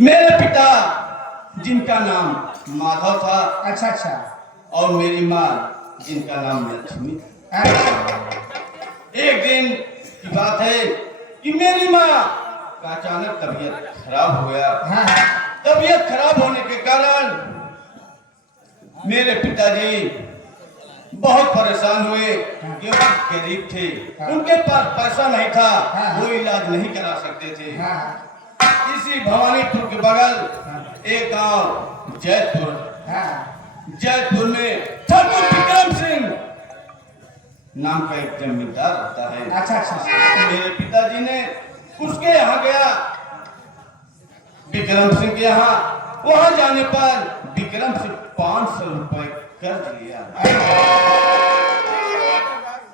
मेरे पिता जिनका नाम माधव था। अच्छा अच्छा। और मेरी माँ जिनका नाम लक्ष्मी था। एक दिन की बात है कि मेरी माँ का अचानक तबीयत खराब हो गया। हाँ। तबीयत खराब होने के कारण मेरे पिताजी बहुत परेशान हुए क्योंकि गरीब थे। उनके पास पैसा नहीं था, वो इलाज नहीं करा सकते थे। इसी भवानीपुर के बगल एक गांव जैतपुर में ठाकुर विक्रम सिंह नाम का एक जमींदार रहता है। अच्छा अच्छा। मेरे पिताजी ने उसके यहाँ गया, विक्रम सिंह के यहाँ। वहां जाने पर विक्रम से 500 रुपए कर्ज लिया।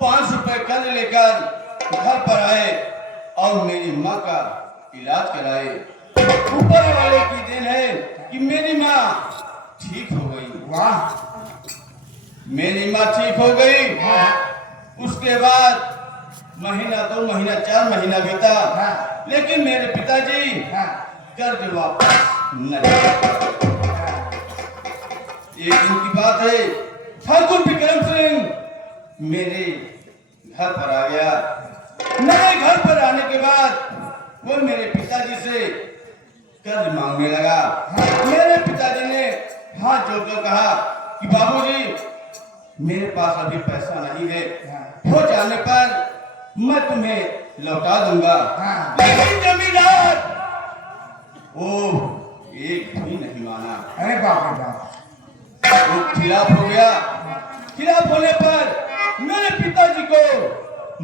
500 रुपए कर्ज लेकर घर पर आए और मेरी माँ का इलाज कराए। ऊपर वाले की देन है कि मेरी माँ ठीक हो गई। वाह। मेरी माँ ठीक हो गई। उसके बाद महीना 2 महीना 4 महीना बीता, लेकिन मेरे पिताजी कर्ज वापस नहीं। एक दिन की बात है, ठाकुर विक्रम सिंह मेरे घर पर आ गया। मेरे घर पर आने के बाद वो मेरे पिताजी से कर्ज मांगने लगा। मेरे पिताजी ने हाथ जोड़कर कहा कि बाबूजी, मेरे पास अभी पैसा नहीं है, हो जाने पर मैं तुम्हें लौटा दूंगा। लेकिन जमींदार वो एक भी नहीं माना। अरे बाप रे बाप। वो खिलाफ हो गया। खिलाफ होने पर मेरे पिताजी को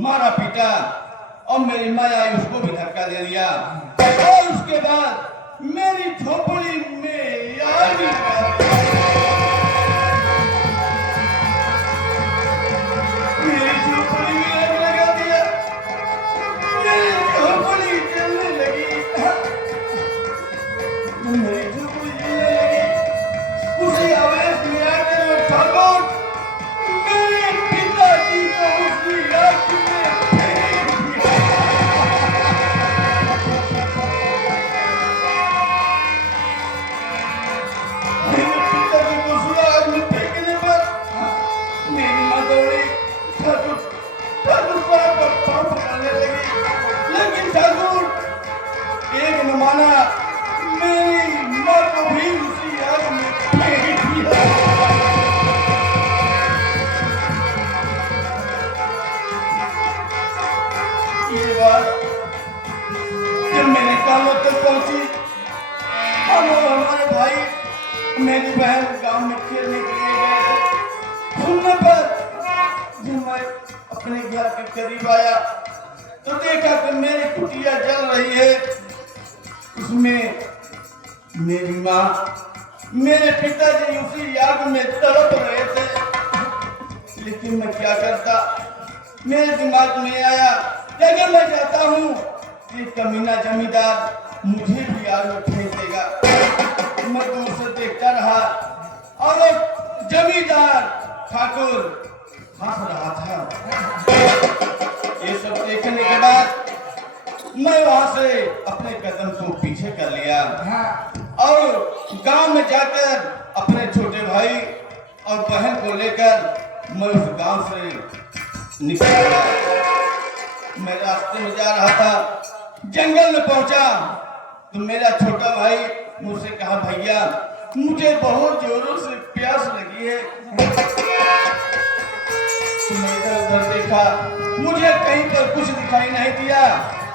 मारा पीटा और मेरी माँ आई उसको भी धक्का दे दिया। और उसके बाद मेरी झोपड़ी में आग लगा दी। मेरी झोपड़ी में आग लगा दिया। मेरी झोपड़ी जलने लगी। मेरी झोपड़ी जलने लगी। उसी आवेश में आकर वो ठाकुर मेरे पिताजी को उसी आग में फेंक दिया। मेरे पिताजी को उसी आग में फेंकने पर मेरी माँ दौड़ी ठाकुर पर पाँव पकड़ने लगी। लेकिन ठाकुर एक न माना, मेरी माँ को भी उसी आग में फेंक दिया। ये बात जब मेरे कानों तक पहुंची, हम और हमारे भाई मेरी बहन गांव में खेलने के लिए गए थे। सुनने पर जब मैं अपने घर के करीब आया तो देखा कि मेरी कुटिया जल रही है। उसमें मेरी माँ, मेरे पिताजी उसी आग में तड़प रहे थे। लेकिन मैं क्या करता, मेरे दिमाग में आया कि अगर मैं जाता हूँ ये कमीना जमींदार मुझे भी आग में फेंक देगा। मैं दूर से देखता रहा और एक जमींदार ठाकुर हंस रहा था। ये सब देखने के बाद मैं वहां से अपने कदम को पीछे कर लिया और गांव में जाकर अपने छोटे भाई और बहन को लेकर मैं उस गांव से निकल गया। मैं रास्ते में जा रहा था, जंगल में पहुंचा तो मेरा छोटा भाई मुझसे कहा, भैया मुझे बहुत जोरों से प्यास लगी है। मैं इधर उधर देखा, मुझे कहीं पर कुछ दिखाई नहीं दिया।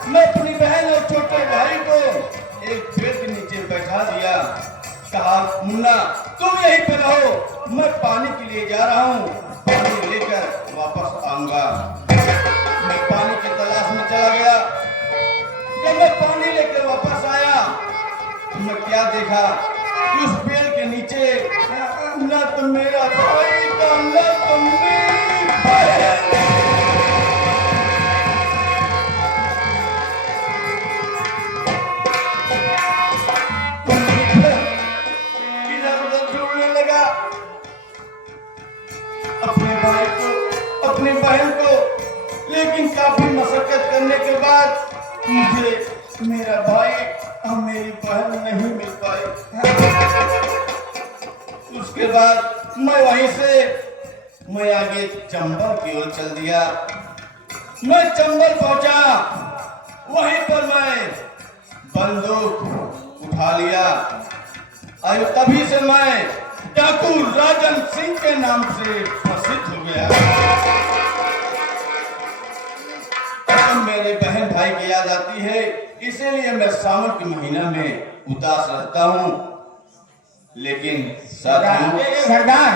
मैं अपनी बहन और छोटे भाई को एक पेड़ के नीचे बैठा दिया। कहा, मुन्ना तुम यहीं पर रहो, मैं पानी के लिए जा रहा हूँ, पानी लेकर वापस आऊंगा। मैं पानी की तलाश में चला गया। जब मैं पानी लेकर वापस आया तो मैं क्या देखा, उस पेड़ के नीचे न तो मेरा भाई था, न तो मेरी बहन। इधर उधर ढूंढने लगा अपने भाई को, अपनी बहन को। लेकिन काफी मशक्कत करने के बाद मुझे मेरा भाई और मेरी बहन नहीं मिल पाई। उसके बाद मैं वहीं से मैं आगे चंबल की ओर चल दिया। मैं चंबल पहुंचा, वहीं पर मैं बंदूक उठा लिया और तभी से मैं डाकू राजन सिंह के नाम से प्रसिद्ध हो गया। मेरे बहन भाई की याद आती है, इसीलिए मैं सावन के महीना में उदास रहता हूँ। लेकिन सरदार,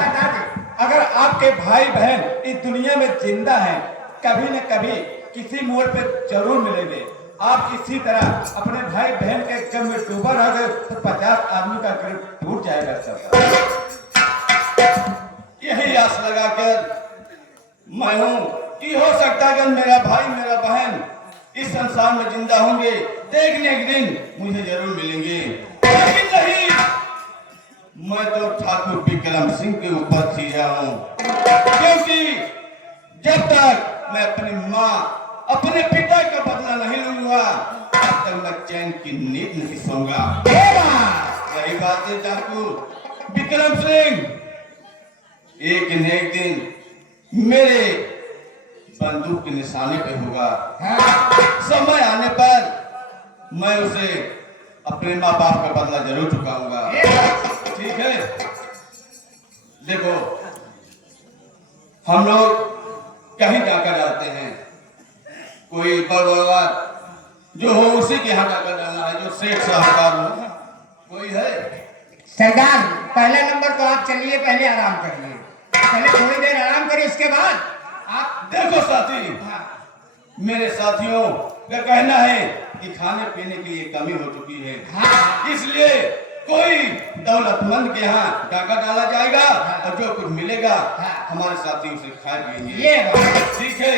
अगर आपके भाई बहन इस दुनिया में जिंदा हैं, कभी न कभी किसी मोड़ पे जरूर मिलेंगे। आप इसी तरह अपने भाई बहन के गम में डूबा रह गए तो 50 आदमी का गरीब टूट जाएगा सरदार। यही आस लगाकर मैं हूँ कि हो सकता है कि मेरा भाई मेरा बहन इस संसार में जिंदा होंगे, देखने एक दिन मुझे जरूर मिलेंगे। लेकिन नहीं, मैं तो ठाकुर विक्रम सिंह के ऊपर सीधा हूँ, क्योंकि जब तक मैं अपनी माँ अपने पिता का बदला नहीं लूंगा तब तक मैं चैन की नींद नहीं सोऊंगा। सही बात है ठाकुर विक्रम सिंह, एक न एक दिन मेरे बंदूक के निशाने पे होगा। समय आने पर मैं उसे अपने माँ बाप का बदला जरूर चुकाऊंगा। ठीक है, देखो हम लोग कहीं जाकर डालते हैं, कोई परिवार जो हो उसी के यहाँ जाकर डालना है, जो सेठ साहूकार हो। कोई है सरदार, पहला नंबर तो आप चलिए, पहले आराम करिए, पहले थोड़ी देर आराम करिए, उसके बाद आप। देखो साथी, मेरे साथियों का कहना है कि खाने पीने की ये कमी हो चुकी है, इसलिए कोई दौलतमंद के यहाँ डाका डाला जाएगा और जो कुछ मिलेगा हमारे साथी उसे खा पिएंगे। ठीक है,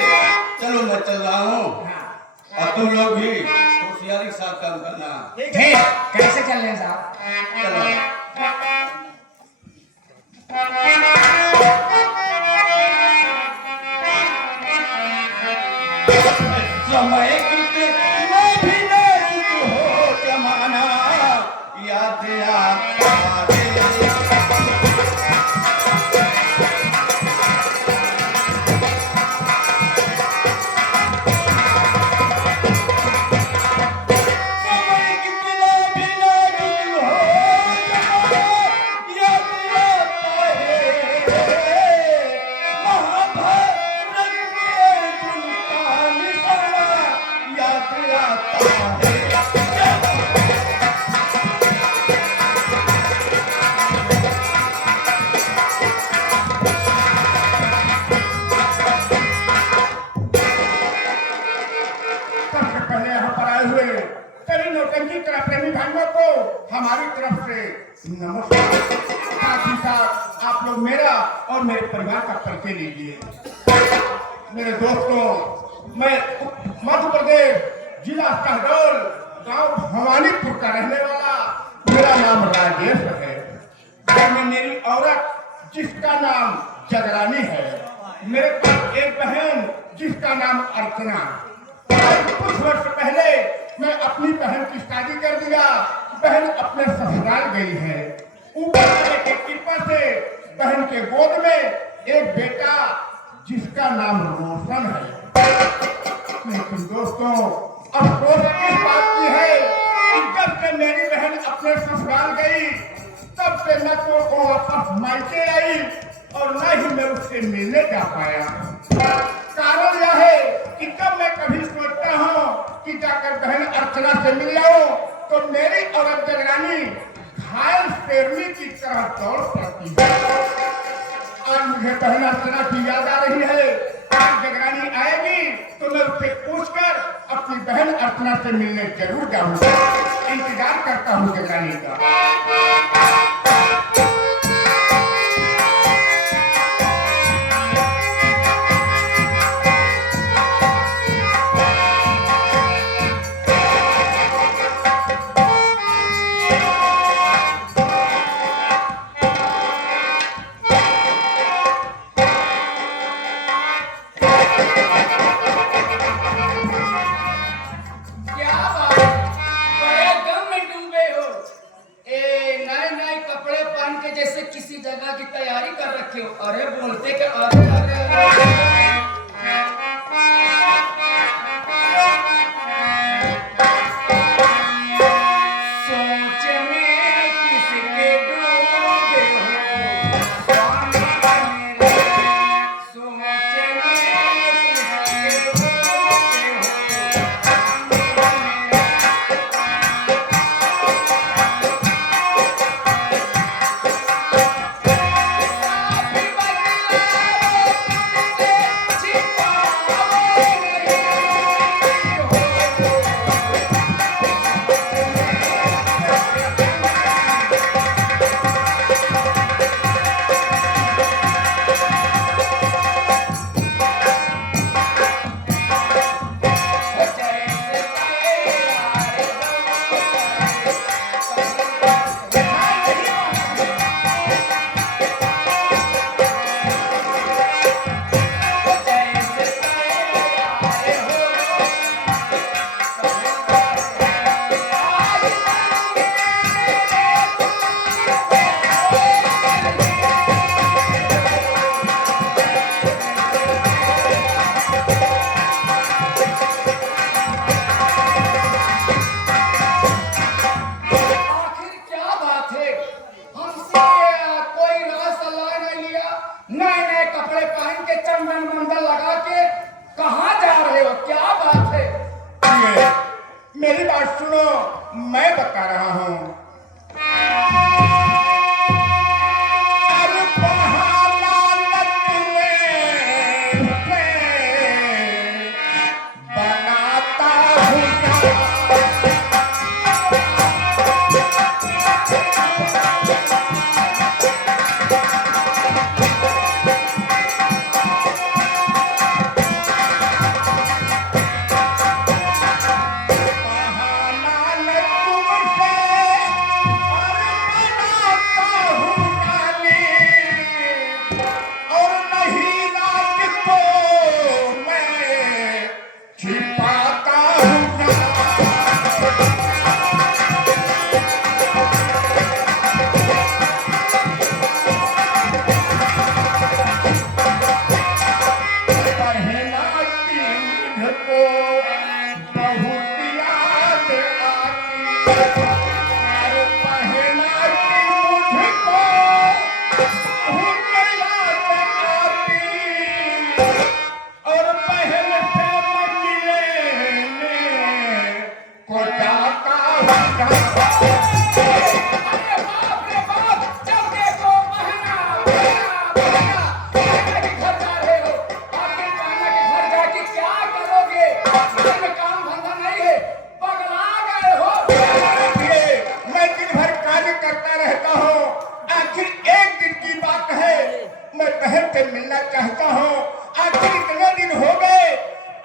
चलो मैं चल रहा हूँ और तुम लोग भी होशियारी के साथ काम करना। ठीक, कैसे चल रहे हैं साहब? चलो। समय कितना भी नहीं हो जमाना याद आता है। समय कितना भी नहीं हो जमाना याद आता है। महाभारत में उनका निशाना याद आता है। सबसे पहले यहाँ पर आए हुए सभी नौटंकी तरह प्रेमी भाइयों को हमारी तरफ से नमस्कार। साथ ही साथ आप लोग मेरा और मेरे परिवार का परिचय लीजिए। मेरे दोस्तों, मैं मध्य प्रदेश जिला शहडोल गांव भवानीपुर का रहने वाला, मेरा नाम राजेश है। घर में मेरी औरत जिसका नाम जगरानी है, मेरे पास एक बहन जिसका नाम अर्चना। कुछ वर्ष पहले मैं अपनी बहन की शादी कर दिया। बहन अपने ससुराल गई है। ऊपर वाले की कृपा से बहन के गोद में एक बेटा जिसका नाम रोशन है। लेकिन दोस्तों, अफसोस इस बात की है कि जब से मेरी बहन अपने ससुराल गई तब से न तो वो वापस मायके आई और न ही मैं उससे मिलने जा पाया। कारण यह है कि जब मैं कभी सोचता हूँ कि जाकर बहन अर्चना से मिल जाऊं तो मेरी औरत जगरानी घायल शेरनी की तरह दौड़ पड़ती है। आज मुझे बहन अर्चना की याद आ रही है। आज जगरानी आएगी तो मैं उससे पूछकर अपनी बहन अर्चना से मिलने जरूर जाऊंगा। इंतजार करता हूँ जगरानी का। क्या बात, बड़े गम में डूबे हो। जगह की तैयारी कर रखे हो। अरे बोलते के अरे अरे सोच में किसके डूबे हो स्वामी मेरे, सोच में किसके डूबे हो स्वामी मेरे। आखिर क्या बात है? हमसे कोई राज सलाह नहीं लिया, नए नए कपड़े पहन के चंदन मंडल लगा के कहाँ जा रहे हो? क्या बात है? ये, मेरी बात सुनो, मैं बता रहा हूँ। अरे बहाना न तुम्हें बनाता हूँ मिलना चाहता हूँ। आखिर इतने दिन हो गए,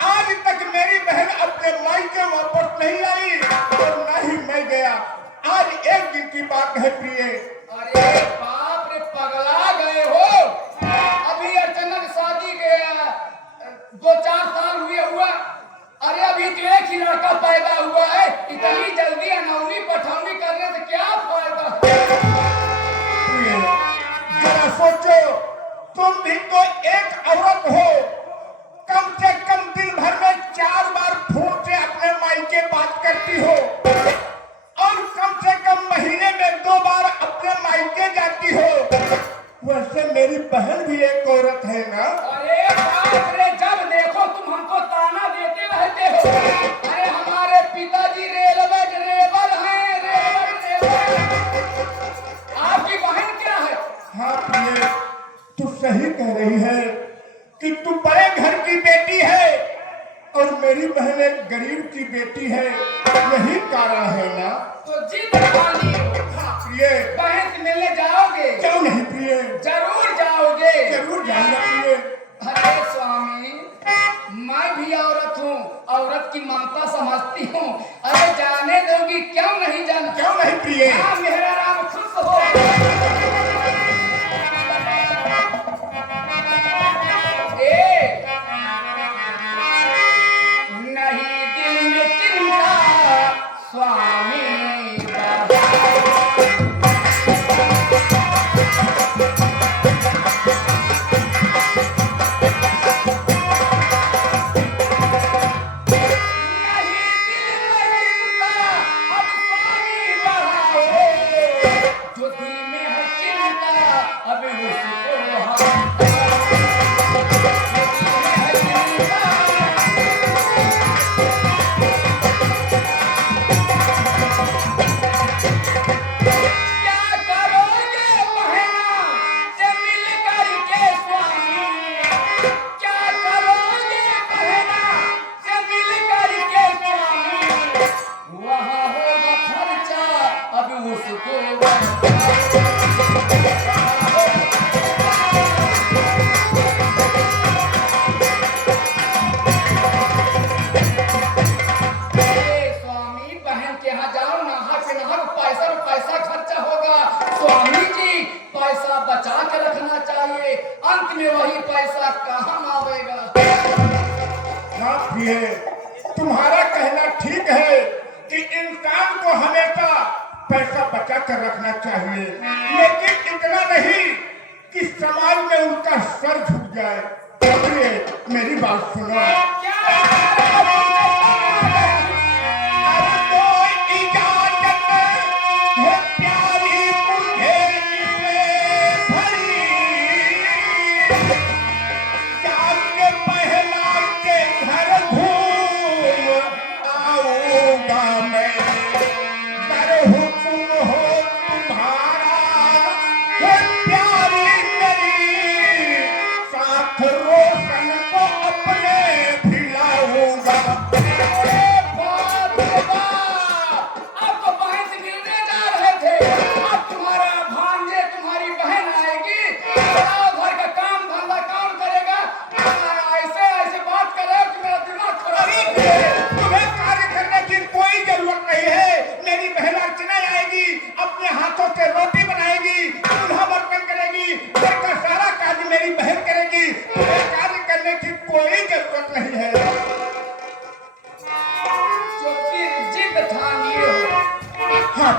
आज तक मेरी बहन अपने मायके वापस नहीं आई और न ही मैं गया। आज एक दिन की बात है प्रिय। अरे बाप रे, पगला गए हो? अभी अचानक शादी के 2-4 साल हुआ। अरे अभी तो एक ही लड़का पैदा हुआ है, इतनी जल्दी अनौनी पठौनी करने से क्या फायदा? प्रिय, जरा सोचो, तुम भी तो एक औरत हो, कम से कम दिन भर में 4 बार फोन से अपने मायके बात करती हो और कम से कम महीने में 2 बार अपने मायके जाती हो। वैसे मेरी बहन भी एक औरत है ना? अरे बाप रे, जब देखो तुम हमको ताना देते रहते हो। अरे हमारे पिताजी रेलवे ड्राइवर हैं, रेलवे ड्राइवर। आपकी बहन क्या है? हाँ प्रिय, तू सही कह रही है कि तू बड़े घर की बेटी है और मेरी बहन एक गरीब की बेटी है। यही कारण है ना? तो जिद मानी। हाँ प्रिय, बहन से मिलने जाओगे? क्यों नहीं प्रिय, जरूर जाओगे। जरूर जाऊंगा प्रिय। अरे स्वामी, मैं भी औरत हूँ, औरत की ममता समझती हूँ। अरे जाने दोगी? क्यों नहीं जाना? क्यों नहीं प्रिय? हाँ, मेरा राम खुश हो। नहीं दिल में चिंता स्वामी बाबा। उसको स्वामी बहन के यहाँ जाओ, नहा के नहा, पैसा पैसा खर्चा होगा। स्वामी जी पैसा बचा के रखना चाहिए, अंत में वही पैसा काम आवेगा। हाँ प्रिय, तुम्हारा कहना ठीक है कि इंसान को हमेशा पैसा बचा कर रखना चाहिए, लेकिन इतना नहीं कि समाज में उनका सर झुक जाए। प्रिय, मेरी बात सुनो।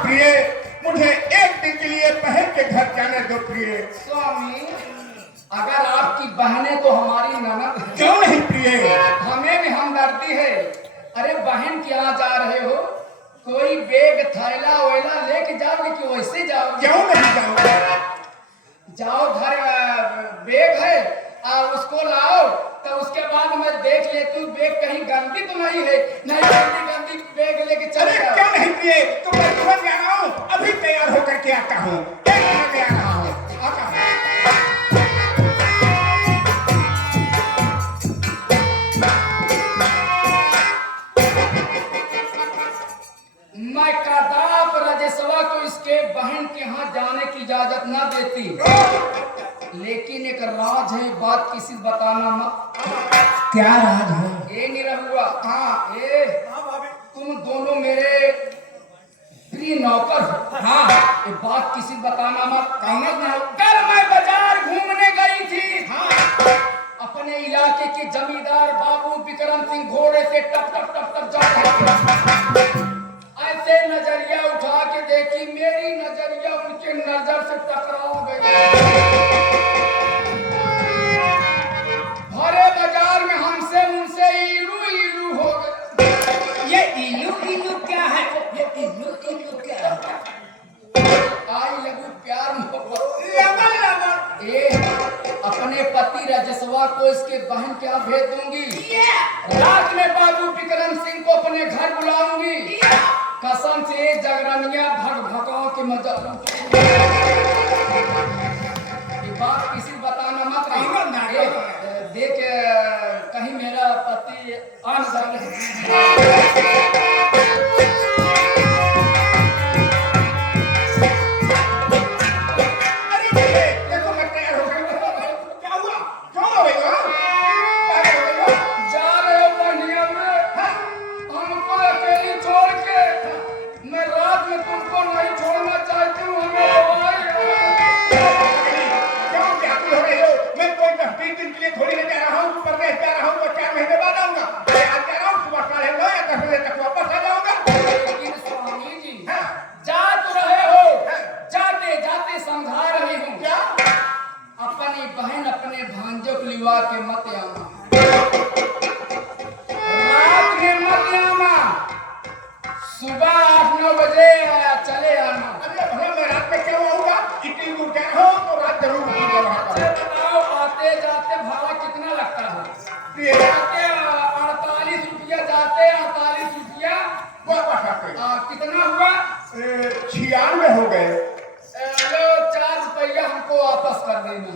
प्रिय, मुझे एक दिन के लिए बहन के घर जाने दो प्रिय। स्वामी, अगर आपकी बहनें तो हमारी ननद हैं। क्यों नहीं प्रिय? हमें भी हमदर्दी है। अरे बहन के यहाँ जा रहे हो, कोई बैग थैला वैला लेके जाओगे कि वैसे जाओगे? क्यों नहीं जाओगे? जाओ, घर बैग है और उसको लाओ, तो उसके बाद मैं देख लेती हूँ बैग कहीं गंदी तो नहीं है। नहीं गंदी बैग लेके चले जाओ। क्यों नहीं प्रिय? तो मैं तुरंत जा रहा हूँ, अभी तैयार होकर के आता हूँ। एक मिनट में आ रहा हूँ, आता हूँ। मैं कदाप राजेशवा को इसके बहन के यहाँ जाने की इजाजत न देती, लेकिन एक राज है, बात किसी से बताना मत। क्या राज है? ये नहीं रहुआ। हाँ, तुम दोनों मेरे प्रिय नौकर हो। हाँ, ये बात किसी से बताना मत। कल मैं बाजार घूमने गई थी। हाँ, अपने इलाके के जमींदार बाबू विक्रम सिंह घोड़े से टप टप टप टप जा रहे थे। ऐसे नजरिया उठा के देखी, मेरी नजरिया उनके नजर से टकरा गई। भरे बाजार में हमसे उनसे इलू इलू हो गए। ये इलू इलू क्या है? ये इलू इलू क्या है? आई लगू प्यार मोहब्बत। ये अपने पति राजेशवा को इसके बहन के यहाँ भेज दूंगी। रात में बाबू विक्रम सिंह को अपने घर बुलाऊंगी। कसम से जगरनिया भग भगाओ के मजा। ये बात किसी को बताना मत। देख कहीं मेरा पति आन जाए। के मत आना, रात में मत आना, सुबह 8-9 बजे चले आना। अरे मैं रात में क्यों आऊंगा? इतनी दूर गया हो तो रात जरूर रुकूंगा वहां पर। बताओ, आते जाते भाड़ा कितना लगता है? जाते 48 रुपया, जाते 48 रुपया, वापस आते कितना हुआ? 96 हो गए। लो 4 रुपया हमको वापस कर देना।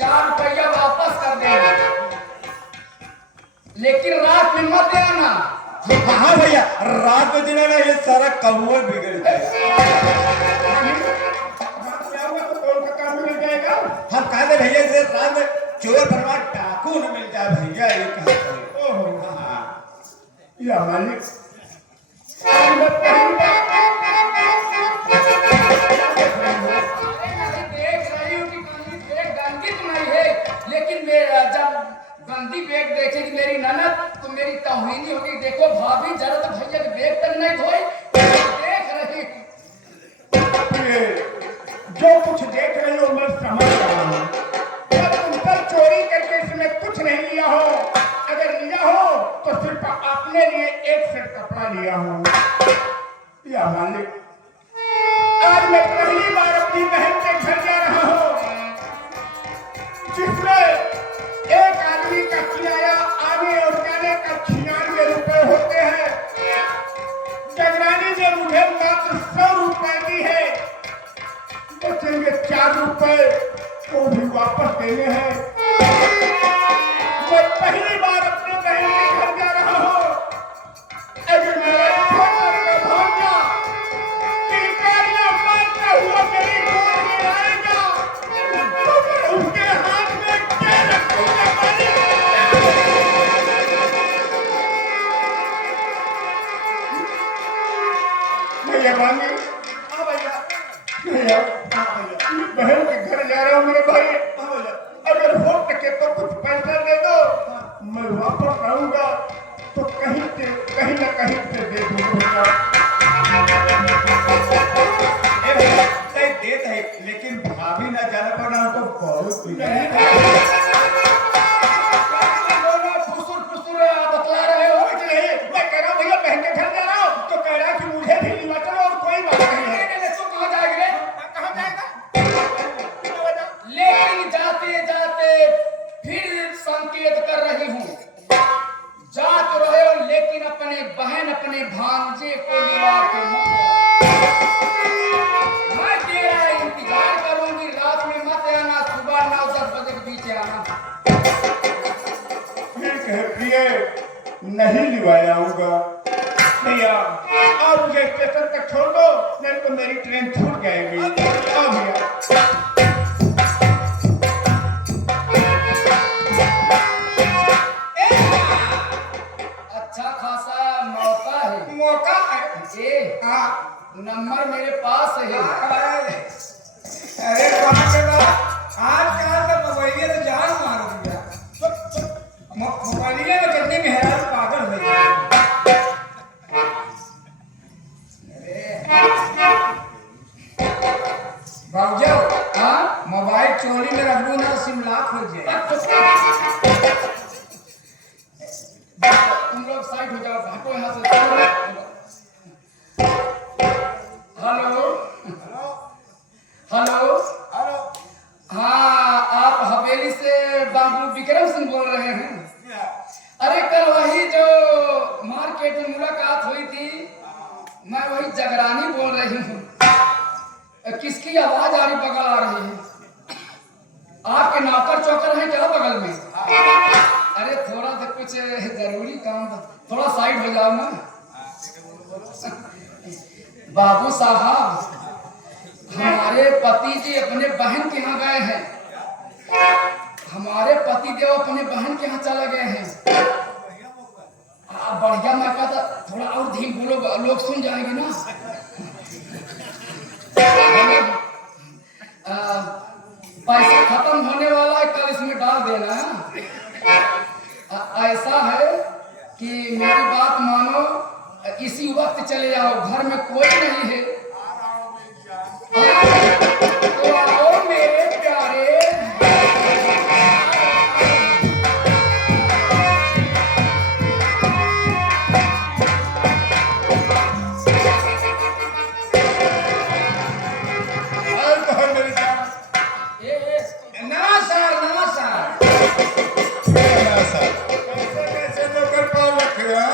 4 रुपया वापस कर देना, लेकिन रात में मत आना। हाँ भैया, रात में दिन है ना ये सारा कौवा बिगड़ जाएगा। रात में आऊंगा तो कौन सा काम मिल जाएगा? हम कहते भैया से रात में चोर बनवा डाकू न मिल जाए भैया, ये कहते। ओहो, हाँ या मालिक, आज मैं पहली बार देख रही हूँ कि कहीं बैग गंदी तो नहीं है, लेकिन जब गंदी बैग देखेगी मेरी ननद तो मेरी तौहीनी होगी। देखो भाभी जरा तो भैया के बैग तक नहीं धोई, देख रही हूँ। ये जो कुछ देख रही हो मैं समझ रहा हूँ। जब तुम कल चोरी करके इसमें कुछ नहीं लिया हो, अगर लिया हो तो सिर्फ अपने लिए एक सेट कपड़ा लिया हो। या मालिक, आज मैं पहली बार अपनी बहन के घर जा रहा हूँ, जिसमें एक आदमी का किराया आने और जाने का 96 रुपए होते हैं। जगरानी ने मुझे मात्र 100 रुपए दी है, बचेंगे 4 रुपए वो भी वापस देने हैं। मैं पहली बार अपने बहन के घर जा रहा हूँ। अगर मेरा छोटा का भांजा किलकारियां मारता हुआ मेरी गोद में आएगा तो मैं उसके हाथ में क्या रखूंगा मालिक? भैया बानी, हाँ भैया, भैया हाँ भैया, बहन के घर जा रहा हूँ मेरे भाई। हाँ भैया। अगर हो सके तो कुछ पैसा दे दो, मैं वापस आऊंगा तो कहीं ना कहीं से दे दूंगा। ए भैया, तय देत है, लेकिन भाभी ना जाने पर ना हमको बहुत फुसुर फुसुर बतला रहे हो। कुछ नहीं, मैं कह रहा हूँ भैया बहन के घर जा रहा हूँ तो कह रहा कि मुझे भी लिवा चलो और कोई बात नहीं है। तू कहाँ जाएगी रे? कहाँ जाएगा? लेकिन जाते जाते फिर संकेत कर रही हूँ, जा तो रहे हो लेकिन अपने बहन अपने भांजे को लिवा के मत आना। मैं तेरा इंतजार करूंगी, रात में मत आना, सुबह 9-10 बजे के बीच आना। फिर कह प्रिय नहीं लिवाया आऊंगा। भैया आप मुझे स्टेशन तक छोड़ दो, नहीं तो मेरी ट्रेन छूट जाएगी। आओ भैया। अच्छा खासा मौका है। मौका है। ए, हाँ। नंबर मेरे पास है। अरे कहाँ के बा? आज कहाँ से मोबाइलिया तो जान मार दिया। मोबाइलिया में कितनी मेहराज पागल हो गई। भाऊजा, हाँ मोबाइल चोरी में रख ना सिम लॉक हो जाए। तुम लोग साइड हो जाओ, हटो यहाँ से। हेलो हेलो, हाँ आप हवेली से बाबू विक्रम सिंह बोल रहे हैं? अरे कल वही जो मार्केट में मुलाकात हुई थी, मैं वही जगरानी बोल रही हूँ। किसकी आवाज आ रही, बगल आ रही है? आपके नौकर चौकर हैं क्या बगल में? अरे थोड़ा सा कुछ जरूरी काम था, थोड़ा साइड हो जाओ ना। बाबू साहब, हमारे पति जी अपने बहन के यहाँ गए हैं। हमारे पति देव अपने बहन के यहाँ चले गए हैं। बढ़िया, मैं कहता थोड़ा और धीम बोलो, लोग सुन जाएंगे ना। पैसा खत्म होने वाला है, कल इसमें डाल देना। ऐसा है कि मेरी बात मानो, इसी वक्त चले जाओ, घर में कोई नहीं है। तो आओ मेरे प्यारे। नमस्कार नमस्कार। कैसे नौकर पाव रखे हो?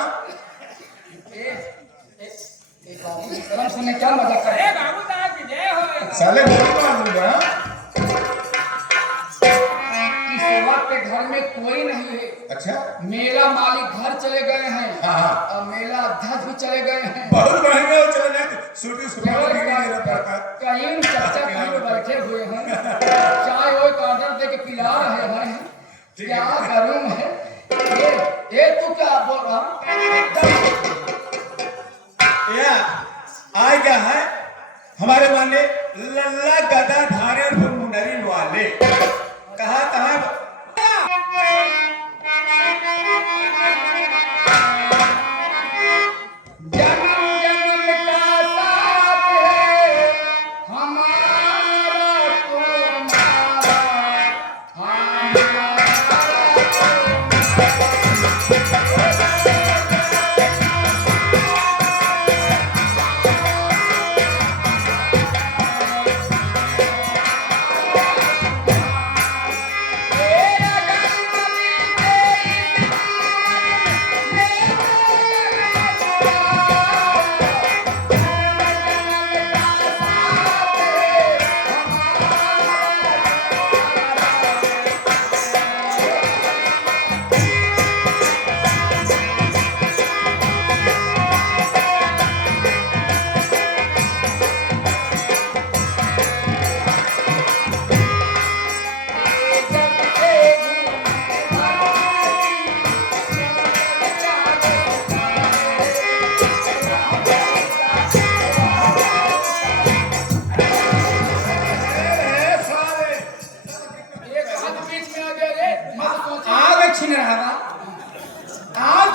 शर्म सुनने क्या मजाक कर रहे हैं? साले गोली मार दूंगा। इस वक्त घर में कोई नहीं है। अच्छा मेला मालिक घर चले गए हैं हाँ। और मेला अध्यक्ष भी चले गए हैं। बहुत महंगे हो चले जाए सूटी सुपर भी नहीं देना पड़ता। कहीं चाचा कहीं पे बैठे हुए हैं, चाय वो का ऑर्डर दे के पिला रहे हैं। क्या करूं मैं? ये तू क्या बोल रहा? या आए क्या है हमारे माने लल्ला गदा धारे और मुनरी वाले कहा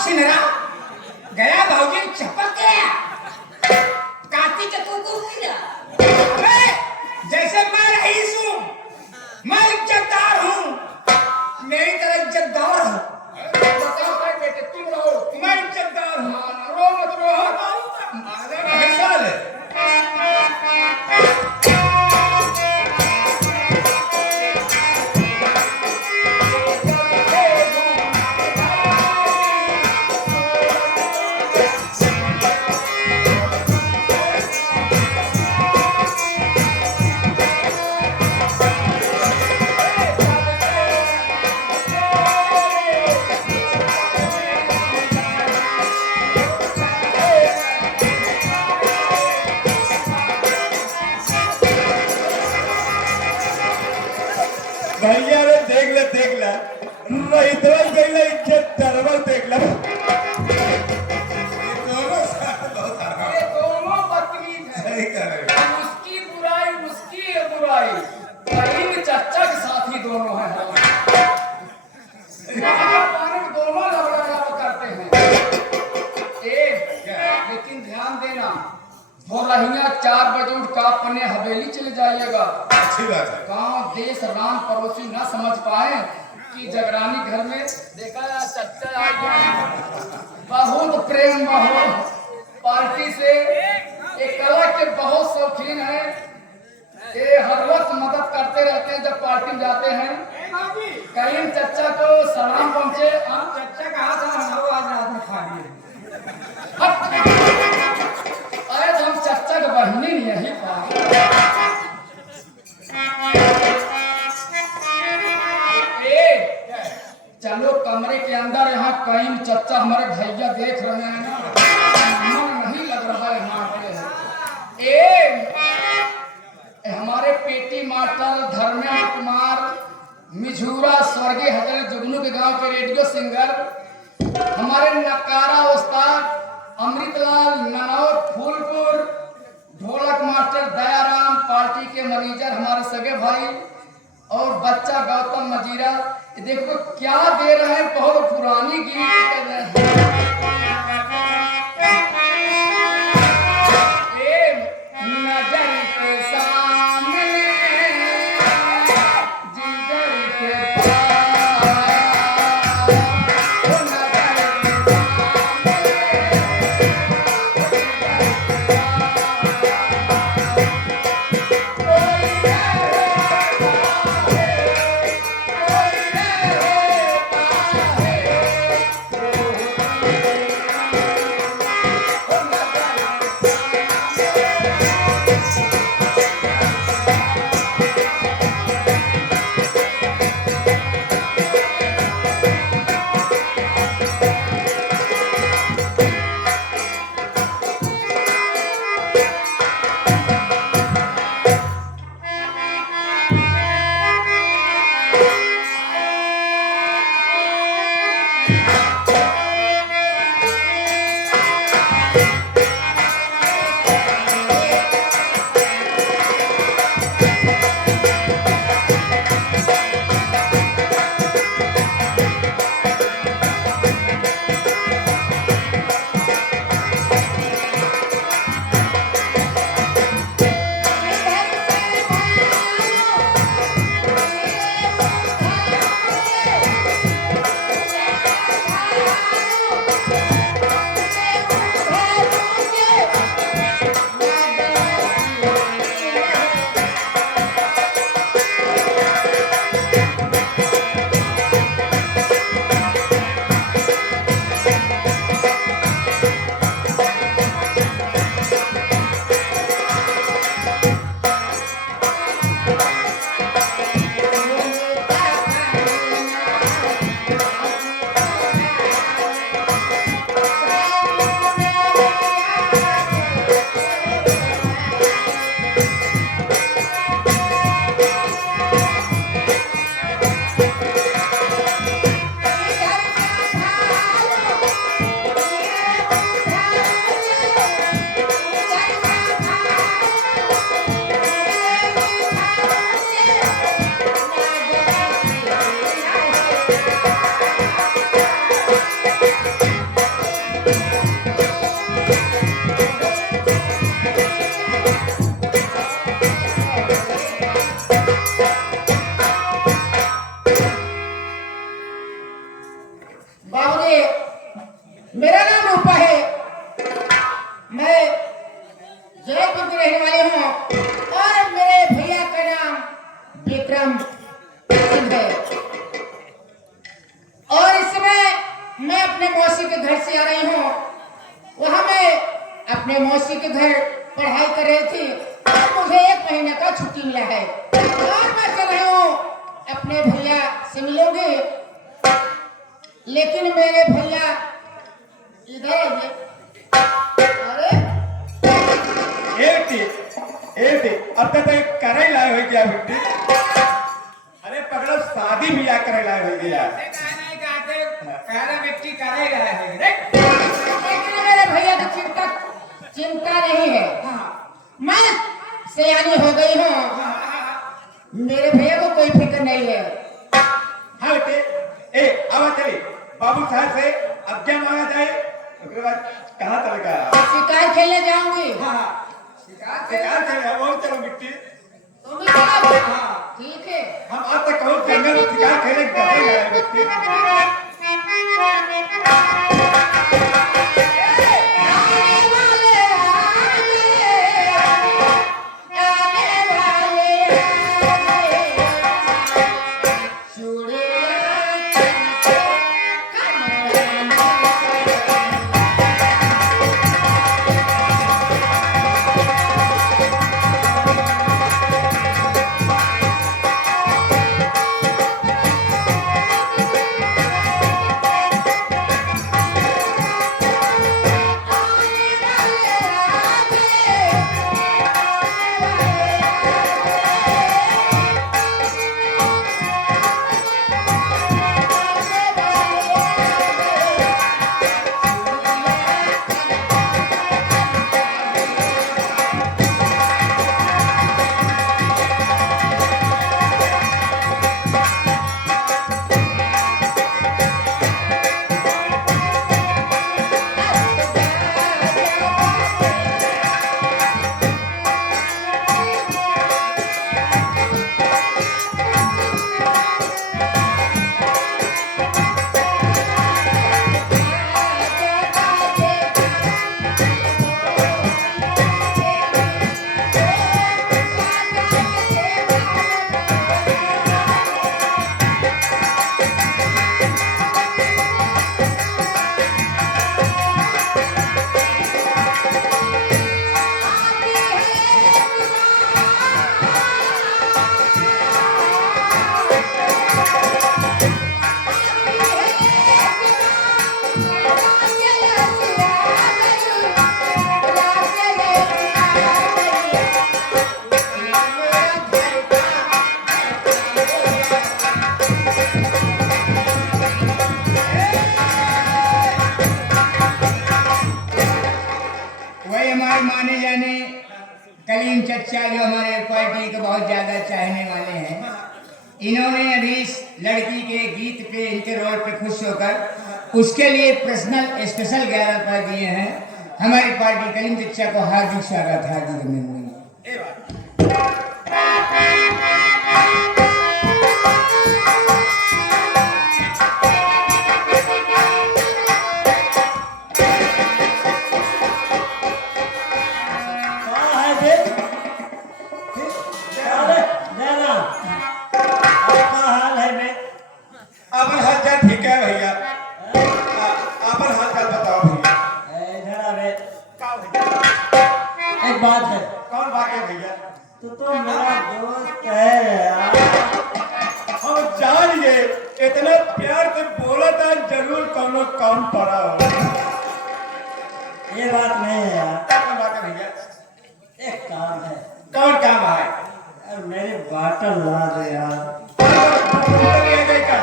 छिनरा गया भाऊजी चप्पल के काती के तू अबे जैसे मैं रईस हूं, मैं इज्जतदार हूं, मेरी तरह इज्जतदार हूं। बताओ भाई बेटे तुम रहो, मैं इज्जतदार हूं। रो मत रो। भैया रे देख ले रईतवा गईला इज्जत दरबार देख ले ये दोनों बदतमीज हैं। सही कह रहे हो। उसकी बुराई उसकी बुराई, कहीं चाचा के साथ ही दोनों हैं। दोनों लड़ाई करते हैं। लेकिन ध्यान देना, बोरहिया 4 बजे उठ कर अपने हवेली चले जाइएगा। अच्छी बात है। गांव देश राम पड़ोसी न समझ पाए कि जगरानी घर में देखा चच्चा आ गया। बहुत प्रेम बहुत पार्टी से एक कला के बहुत शौकीन है। ये हर वक्त मदद करते रहते हैं जब पार्टी जाते हैं। कहीं चच्चा को सलाम पहुंचे। चच्चा कहा था हमारे आज रात में खा लिए। अरे तो हम चच्चा के बहिनी नहीं यही चलो कमरे के अंदर, यहाँ कहीं चच्चा हमारे भैया देख रहे हैं ना, मन नहीं लग रहा है यहाँ पे। हमारे पेटी मास्टर धर्मेंद्र कुमार मिझूरा स्वर्गीय हजरत जुगनू के गांव के रेडियो सिंगर, हमारे नकारा उस्ताद अमृतलाल ननौर फूलपुर, ढोलक मास्टर दयाराम पार्टी के मैनेजर हमारे सगे भाई, और बच्चा गौतम मजीरा। देखो क्या दे रहे हैं, बहुत पुरानी गीत कर रहे हैं। नजर के सामने जिगर के जयपुर के रहने वाले हूँ और मेरे भैया का नाम विक्रम सिंह है। और इस समय मैं अपने मौसी के घर से आ रही हूँ। वहाँ मैं अपने मौसी के घर पढ़ाई कर रही थी और मुझे 1 महीने का छुट्टी मिला है और मैं चल रही हूँ अपने भैया से मिलूंगी। लेकिन मेरे भैया इधर आइए। अरे अब तक तो करे लाए हो गया बेटी। अरे पकड़ो शादी भी या करे लाए हो गया। लेकिन मेरे भैया की चिंता नहीं है। मैं सयानी हो गई हूँ, मेरे भैया को कोई फिक्र नहीं है। हाँ बेटे, अब चलिए बाबू साहब से आज्ञा मांगा जाए। उसके बाद कहाँ चलेगा? शिकार खेलने जाऊंगी। शिकार खेलने वो चलो मिट्टी। तुम भी चलो। ठीक है। हम आज तक कहो जंगल में शिकार खेलने गए मिट्टी। माने जाने कलीम चचा जो हमारे पार्टी के बहुत ज्यादा चाहने वाले हैं, इन्होंने अभी इस लड़की के गीत पे, इनके रोल पे खुश होकर उसके लिए पर्सनल स्पेशल 11 रुपए दिए हैं। हमारी पार्टी कलीम चचा को हार्दिक स्वागत, हार्दिक अभिनंदन। अपन हाल चाल ठीक है भैया? अपन हाल चाल बताओ भैया। एक बात है, कौन बात है भैया? तो मेरा दोस्त है यार। हम जानिए इतना प्यार से बोला था, जरूर कोनो काम पड़ा हो। ये बात नहीं है यार। कौन बात है भैया? एक काम है कौन काम है? यार, मेरी बाटल ला दे यार। लिया गई का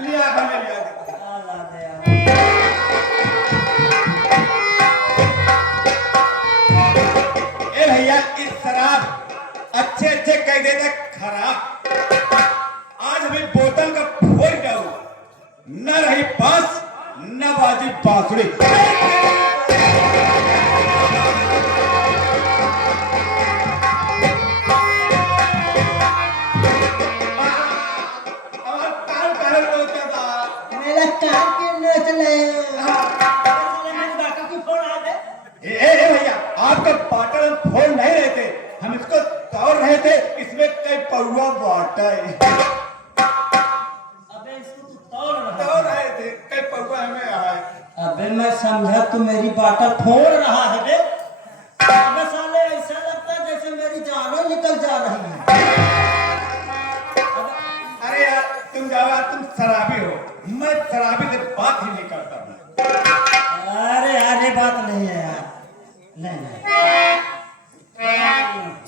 लिया हमने लिया ला दे यार। ए भैया, इस शराब अच्छे कह देता खराब। आज हमें बोतल का फोड़ जाऊ, न रही बांस न बाजी बांसुरी। मेरा काम क्यों नहीं चले? ए भैया, आपका पाटल इसमें कई पौवा बाटा है। अबे इसको तू तोड़ रहा तो रहे थे कई पौवा हमें आए। अबे मैं समझा तू मेरी बाटल फोड़ रहा है बे। अबे साले ऐसा लगता है जैसे मेरी जानें निकल जा रही है। अरे यार तुम जाओ यार, तुम शराबी हो, मैं शराबी से बात ही नहीं करता हूँ। अरे यार ये बात नहीं है यार। नहीं नहीं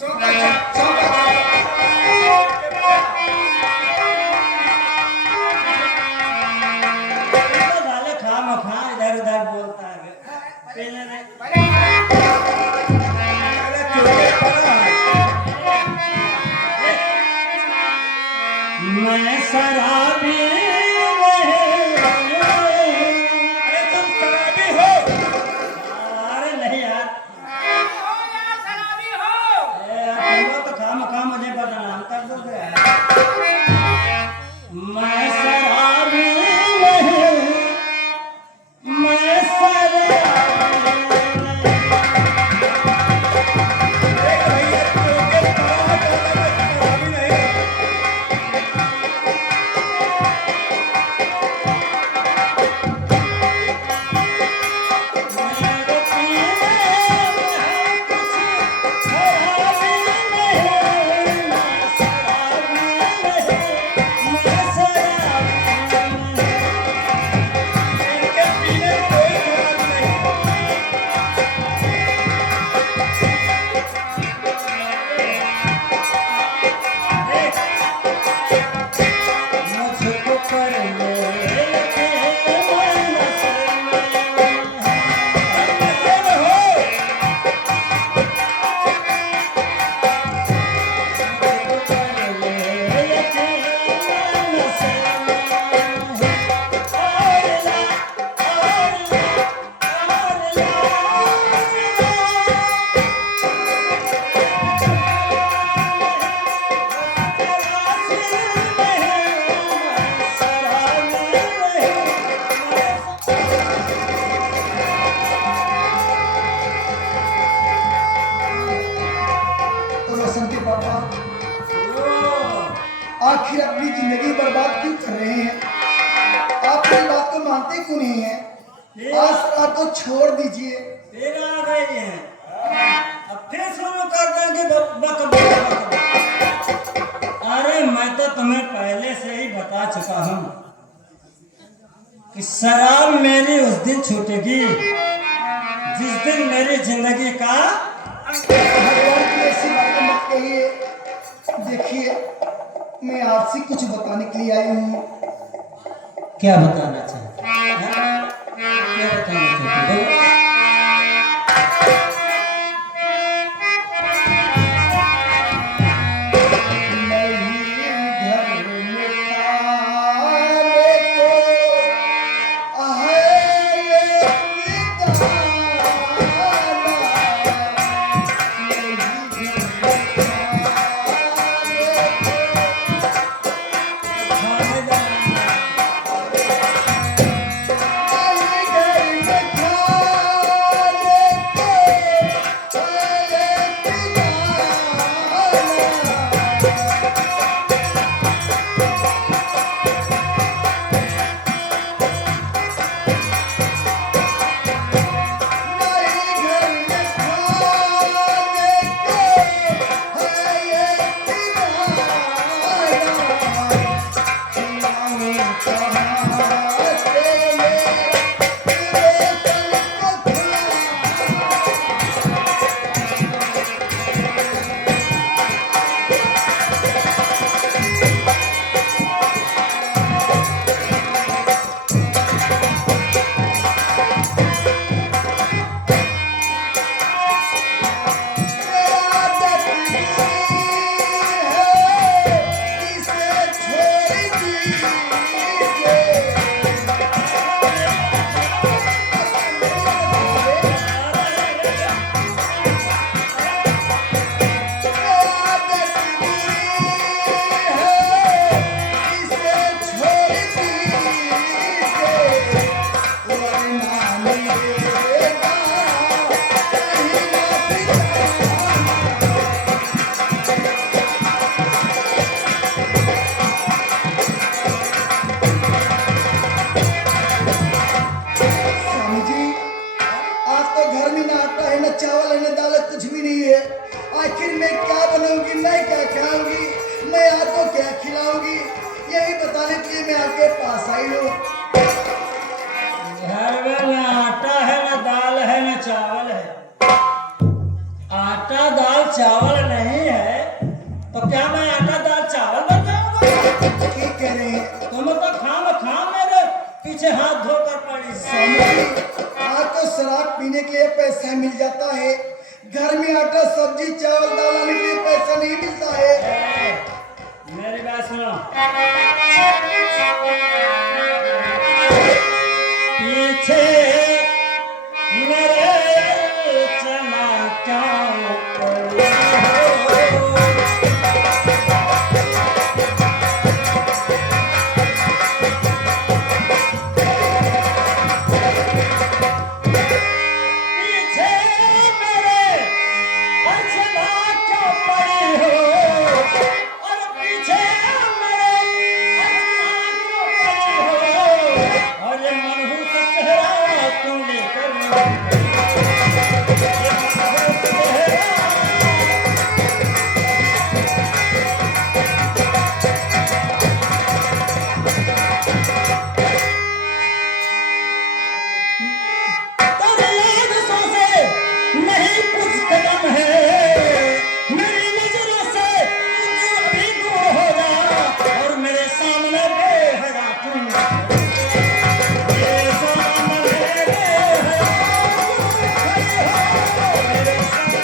चौका चौका तो साले खामखा इधर उधर बोलता है बे। पहले नहीं अरे चोके पड़ा है। मैं शराबी अरे तुम शराबी हो। अरे नहीं यार तुमको तो खामखा मुझे बदनाम कर दोगे यार। मैं शराबी नहीं, मैं शराबी देख भैया चोके पड़ा है, तो मैं शराबी नहीं हूँ। मेरे पीने में कुछ खराबी नहीं, मैं शराबी नहीं, मैं शराबी नहीं। इनके पीने में कोई खराबी नहीं है। मुझको कर लेते मन से नशे में हो। मुझको कर लेते मन से और ला तो बसंती पापा आखिर अपनी जिंदगी बर्बाद क्यों कर रहे हैं? आप मेरी बात को मानते क्यों नहीं हैं? आज रात को छोड़ दीजिए। फिर आ गई है। अब फिर शुरू कर देंगे बक बक बक बक। अरे मैं तो तुम्हें पहले से ही बता चुका हूँ कि शराब मेरी उस दिन छूटेगी जिस दिन मेरी जिंदगी का भगवान की ऐसी बातें मत कहिए। देखिए मैं आपसे कुछ बताने के लिए आई हूँ। क्या बताना चाहते हैं? क्या बताना चाहते हो? घर में आखिर मैं क्या बनूंगी, मैं क्या खाऊंगी, मैं आपको क्या खिलाऊंगी, यही बताने के लिए मैं आपके पास आई हूँ। घर में न आटा है, न दाल है, न चावल है। आटा दाल चावल नहीं है तो क्या मैं आटा दाल चावल बन जाऊंगा? ठीक कह रहे हैं तुम तो खाम मेरे पीछे हाथ धोकर पड़ी। स्वामी जी, आपको शराब पीने के लिए पैसा मिल जाता है, घर में आटा सब्जी चावल दाल लाने के लिए पैसा नहीं मिलता है। मेरी बात सुनो, पीछे मेरे चना क्यों पड़ी हो? पीछे मेरे अर्चना क्यों पड़ी हो? और पीछे मेरे अर्चना क्यों पड़ी हो? और ये मनहूस चेहरा क्यों लेकर ये मनहूस चेहरा याद सौ से नहीं कुछ कदम है, मेरी नजरों से तू अभी दूर हो जा और मेरे सामने बेहया तू, मेरे सामने बेहया खड़ी हो, मेरे सामने।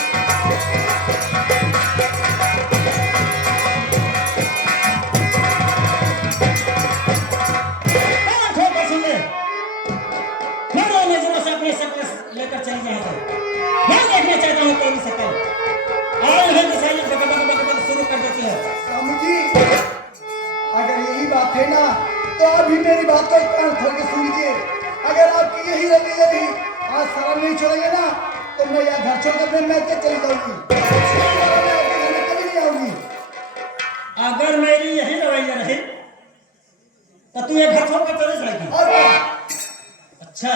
कान ठोकर सुन ले, मेरे नजरों से अपनी शक्ल लेकर चली जाए तो मैं देखना चाहता हूँ तेरी शक्ल। और है तो सही बक बक बक बक शुरू कर देती है। स्वामी जी, अगर यही बात है ना तो आप भी मेरी बात को कान खोल के सुन लीजिए। अगर आपकी यही रवैया रही, आज शराब नहीं छोड़ेंगे ना तो मैं यहाँ घर छोड़कर अपने मैके चली जाऊंगी, मैं आपके घर में कभी नहीं आऊंगी। अगर मेरी यही रवैया रही तो तू ये घर छोड़कर चले जाएगी। और क्या? अच्छा,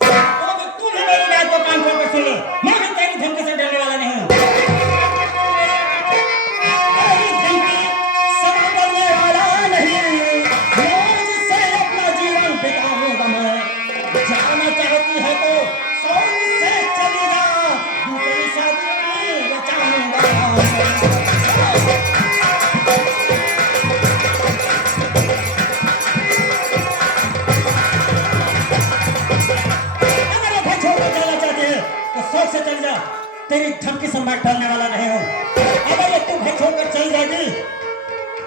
तो तू भी मेरी बात को कान खोल कर सुन ले, मैं भी तेरी धमकी से डरने वाला नहीं हूँ। तेरी धमकी से डरने वाला नहीं, रोज से अपना जीवन बिताऊंगा मैं। जाना चाहती है तो सोच से चली जा, दूसरी शादी नहीं बचाऊंगा। अगर ये घर छोड़कर जाना चाहती है तो सोच से चल जा, तेरी धमकी से मैं डरने वाला नहीं हूँ। अगर ये तू घर छोड़कर चल जाएगी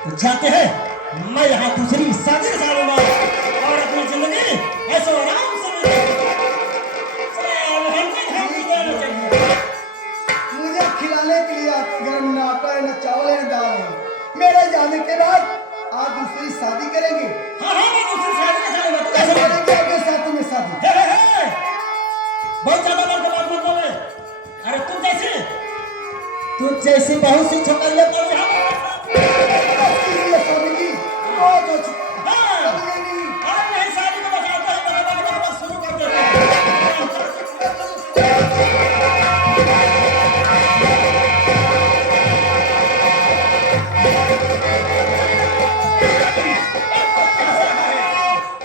तो जाते हैं मैं यहाँ दूसरी शादी रचाऊंगा और अपनी जिंदगी ऐसे आराम से बिताऊंगा। हमको धमकी देना चाहिए। मुझे खिलाने के लिए आपके घर में न आटा है, न चावल है, न दाल है। मेरे जाने के बाद आप दूसरी शादी करेंगे, हाँ हाँ, मैं दूसरी शादी रचाऊंगा। तू कैसे बोलेगी? करेंगे आपके साथ में शादी। हे, बहुत ज्यादा बात मत बोले। अरे तुम जैसी बहुत सी छोकरियां तो यहाँ स्वामी जी, बहुत हो चुका। हाँ, अब ये नहीं। आज नहीं शादी को बचाते हैं, बराबर शुरू कर देते हैं।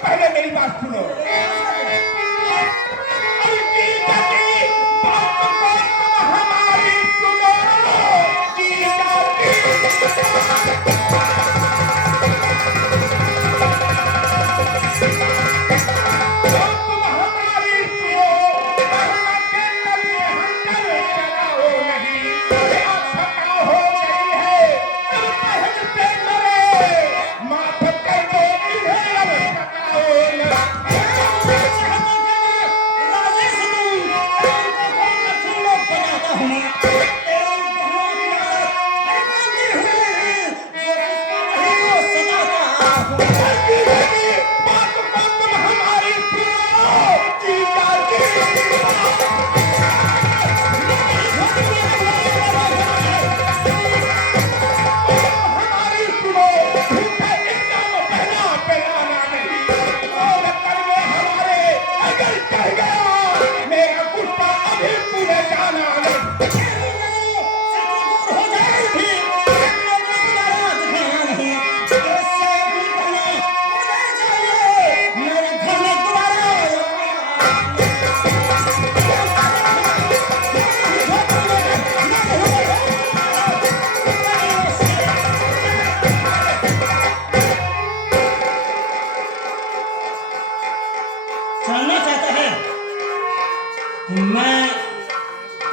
पहले मेरी बात सुनो। हमारी सुनो जी हमारी सुनो,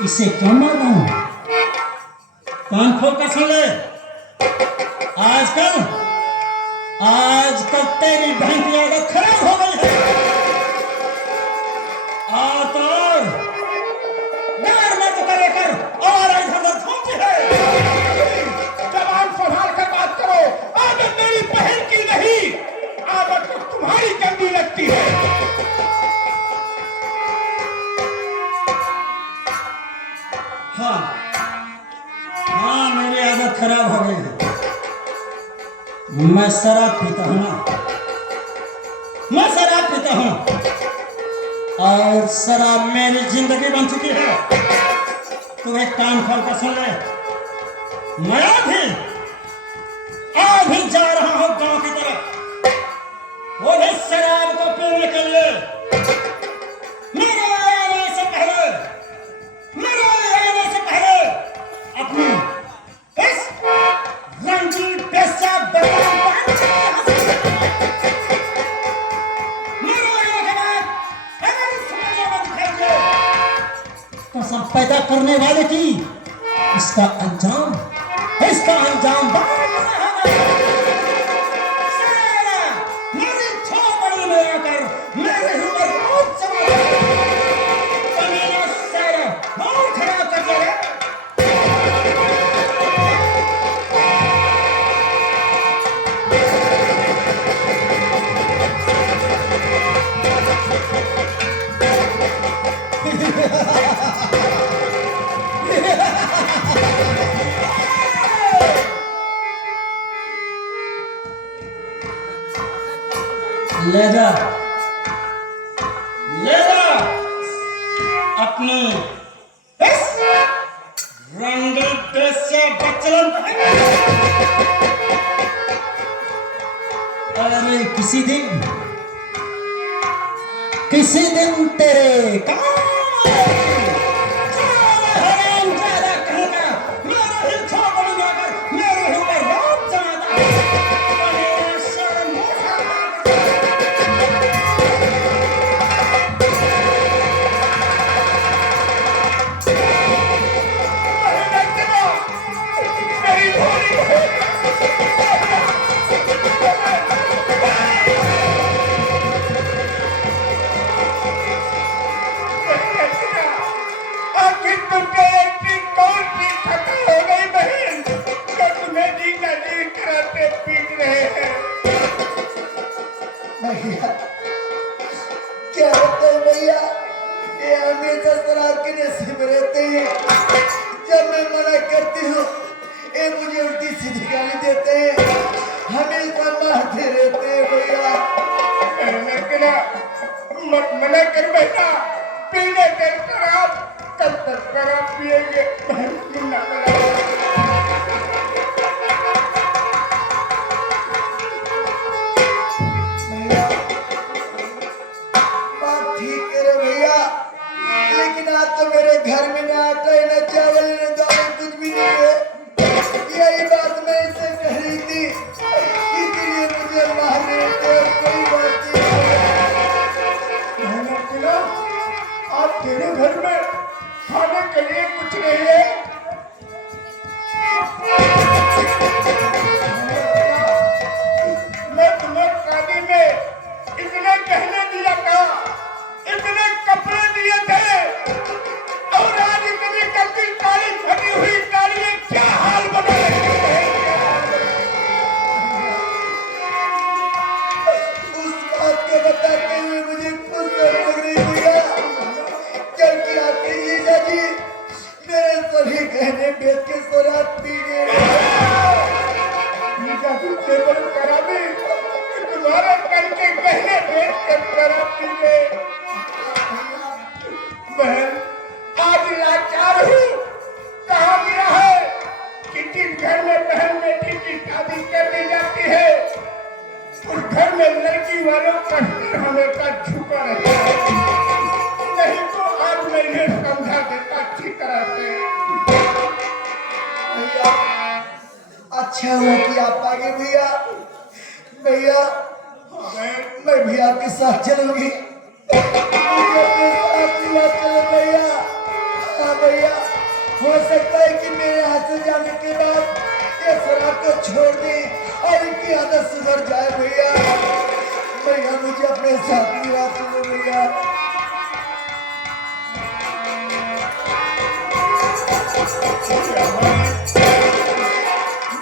इसे क्यों मार रहा हूं? कान खोल कर सुन ले। आजकल तेरी बहन की आदत खराब हो गई है। तो मर्द को लेकर और इधर घूमती है। जवान संभाल कर बात करो। आदत मेरी बहन की नहीं, आदत तो तुम्हारी गंदी लगती है। हाँ, मेरी आदत खराब हो गई है। मैं शराब पीता हूँ ना, मैं शराब पीता हूँ और शराब मेरी जिंदगी बन चुकी है। तू एक कान खोल कर सुन ले। मैं अभी जा रहा हूँ गांव की तरफ, वो भी शराब को पीने के लिए। मेरे आने से पहले अपनी इस रंगीन बेस्या कसम पैदा करने वाले की इसका अंजाम मेरी झोपड़ी में आकर मेरे ऊपर बहुत खराब कर दिया। ले जा अपने इस रंगीन बेस्या बच्चन। अरे किसी दिन तेरे भैया क्या होता है भैया, ये हमेशा शराब के नशे में रहते हैं। जब मैं मना करती हूँ ये मुझे उल्टी सीधी गाली देते हैं, हमेशा मारते रहते हैं भैया। मत मना कर बेटा, पीने दे शराब। कब तक शराब पिएंगे? लेकिन आज तो मेरे घर में ना आटा है, ना चावल, ना दाल, कुछ भी नहीं है। यही बात मैं इससे कह रही थी, इसीलिए मुझे मार रहे थे। कोई बात नहीं, आप तेरे घर में खाने के लिए कुछ नहीं है? मैं तुम्हें शादी में इतने गहने दिया था, इतने कपड़े दिए थे, और आज इतनी गंदी ताली फटी हुई ताली क्या हाल बना रही है? उस बात के बताते हुए मुझे खुद लग रही भैया, क्योंकि आपके जीजा जी मेरे सभी गहने बेच के शराब पी गए। जीजा जी टेबल करा दी, तुम्हारे करके गहने बेच कर शराब पी गए। बहन आज लाचार हूँ। कहा गया है कि जिस घर में बहन बेटी की शादी कर दी जाती है, उस घर में लड़की वालों का सिर हमेशा झुका रहता है। नहीं तो आज मैं इन्हें समझा देता अच्छी तरह से। भैया अच्छा हुआ कि आप आ गए भैया। भैया मैं भी आपके साथ चलूंगी, मुझे अपने साथ ले चलो भैया। ना भैया, हो सकता है कि मेरे हाथ से जाने के बाद ये शराब को छोड़ दे और इनकी आदत सुधर जाए भैया। भैया मुझे अपने साथ की बात सुनो भैया।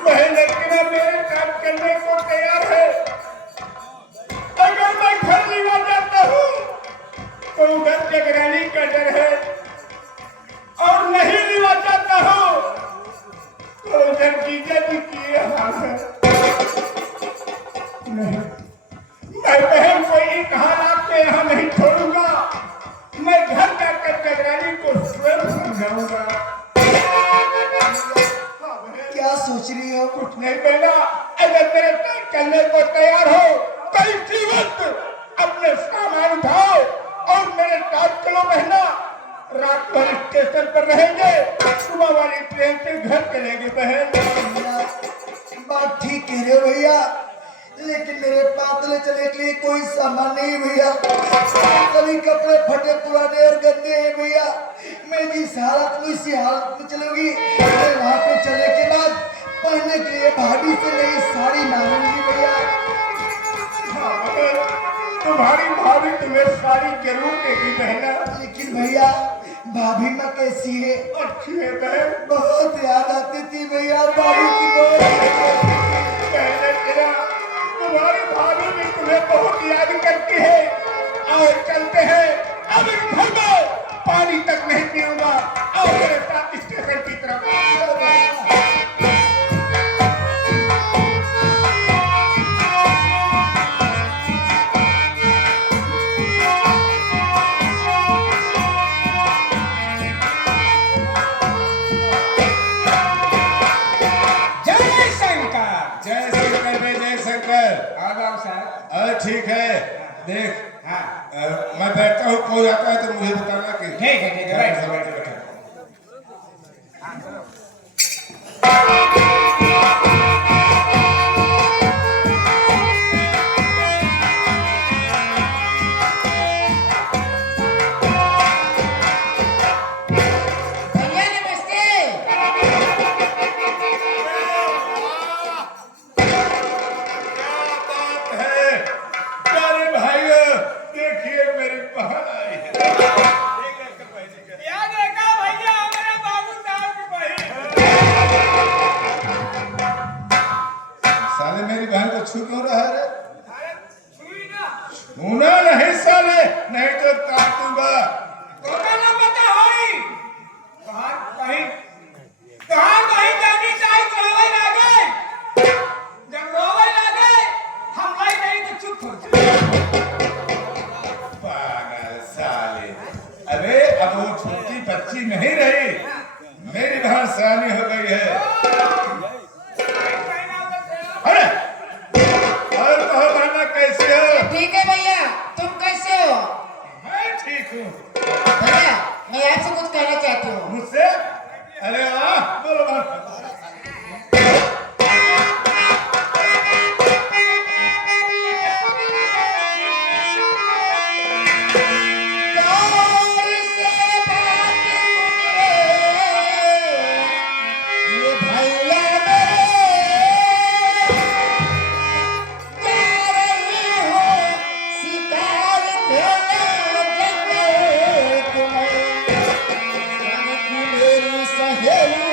मेहनत बिना मेरे काम करने को तैयार है। अगर मैं घर लेना जाता हूँ तो उधर जगरानी का डर है, और नहीं लेना जाता हूँ तो उधर जीजा जी की ये हाल है। नहीं, मैं बहन को एक हालात में यहाँ नहीं छोड़ूंगा। मैं घर जाकर जगरानी को स्वयं समझाऊंगा। क्या सोच रही हो? कुछ नहीं कहना। अगर मेरे साथ चलने को तैयार हो तो इसी वक्त अपने सामान उठाओ और मेरे साथ चलो बहना। रात भर स्टेशन पर रहेंगे, सुबह वाली ट्रेन से घर चलेंगे बहन। भैया, बात ठीक कह रहे हो भैया, लेकिन मेरे पातले चले के लिए कोई सामान नहीं भैया। सभी कपड़े फटे पुराने और गंदे हैं भैया। मैं जिस हालत में इसी हालत में चलूंगी, मैं वहाँ पे चलने के बाद पहनने के लिए भाभी से नई साड़ी मांगूंगी भैया। हाँ बहन, तुम्हारी भाभी तुम्हें साड़ी जरूर देगी बहना। लेकिन भैया भाभी माँ कैसी है? अच्छी है बहन। बहुत याद आती थी भैया भाभी की बहुत। कहने तेरा तुम्हारी भाभी भी तुम्हें बहुत याद करती है। आओ चलते हैं। अब इस घर में पानी तक नहीं पीऊंगा। आओ मेरे साथ स्टेशन की तरफ। जय शंकर। जय शंकर बे, जय शंकर। आदाब साहब। अरे ठीक है, देख हाँ मैं बैठता हूँ, कोई आता है तो मुझे बताना कि ठीक है बैठ बैठ बैठ। भैया नमस्ते। अरे भाइयों देखिए मेरी बहन आई है। क्या देखा भैया हमारे बाबू साहब की बहन? साले मेरी बहन को छू क्यों रहा है रे? अरे छुई ना। छूना नहीं साले, नहीं तो काटूंगा। तो ना पता होई। कहाँ कहीं जानी चाहिए तो रोवे लागे। जब रोवे लागे हम नहीं नहीं तो चुप हो जाए। पागल साले। अरे अब वो छोटी बच्ची नहीं रही, मेरी बहन सयानी हो गई है। अरे और कहो बहना कैसे हो? ठीक है भैया, तुम कैसे हो? मैं ठीक हूँ। भैया मैं आपसे कुछ कहना चाहती हूँ। मुझसे? अरे वाह, बोलो बहन। प्यार से बात सुनिए, ये भैया मेरे जा रही हो शिकार खेलने जंगल तुम्हें। संग की मेरी सहेली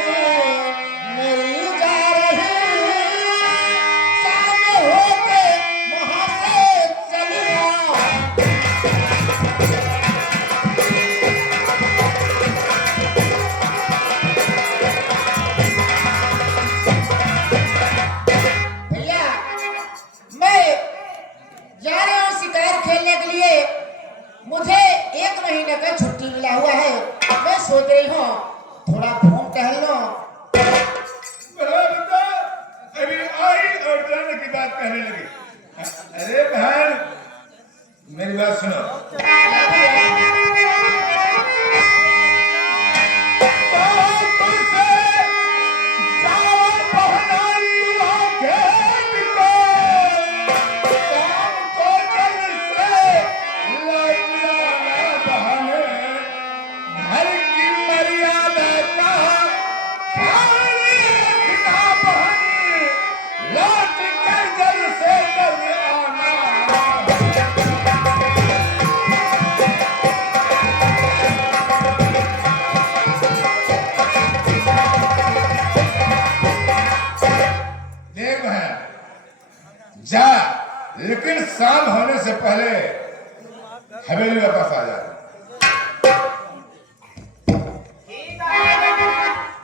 हवेली वापस आ जाना।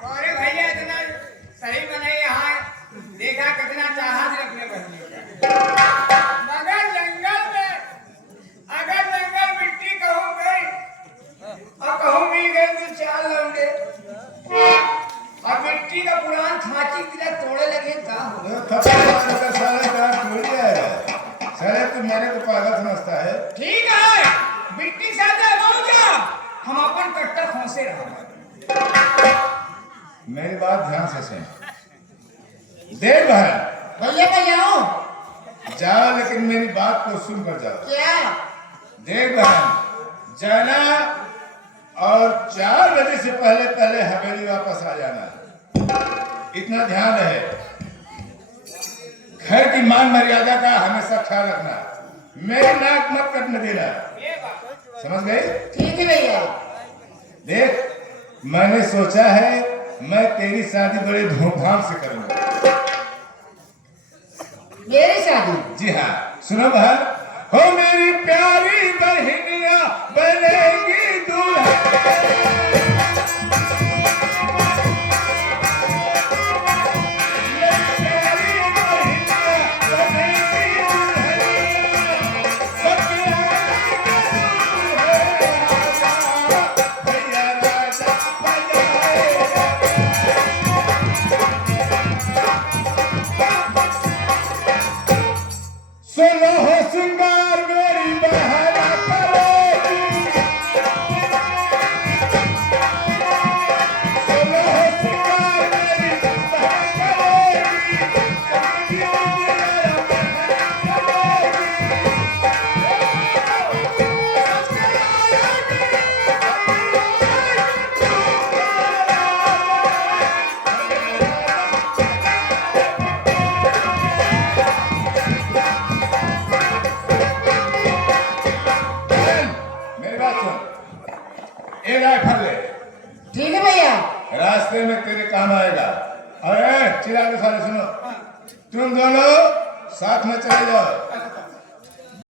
अरे भैया इतना सही बने यहाँ देखा कितना जहाज रखने बने मगर जंगल में अगर जंगल मिट्टी कहूँ गई और कहूँ मिल गए तो चाल लौटे और मिट्टी का पुरान खांची किला तोड़े लगे का हो साले तू मेरे को पागल समझता है। ठीक है मिट्टी साथे हो जा हम अपन कट्टर खोसे रहा मेरी बात ध्यान से सुन। देख बहन भैया पे जाओ जाओ, लेकिन मेरी बात को सुन कर जाओ। क्या देख बहन जाना और 4 बजे से पहले पहले हवेली वापस आ जाना। इतना ध्यान रहे, घर की मान मर्यादा का हमेशा ख्याल रखना। मेरी नाक मत कटने देना, समझ गई? ठीक है भैया देख मैंने सोचा है मैं तेरी शादी बड़े धूमधाम से करूंगा। मेरी शादी जी हाँ सुनो बहन, हो मेरी प्यारी बहनिया बनेगी दूल्हा। सुनो हो सिंगार मेरी बहना करेगी, सुनो हो सिंगार मेरी बहना करेगी, मेरी बात सुन, ये राइफल ले, ठीक है भैया रास्ते में तेरे काम आएगा। अरे चिल्ला के सारे सुनो, तुम दोनों साथ में चले जाओ।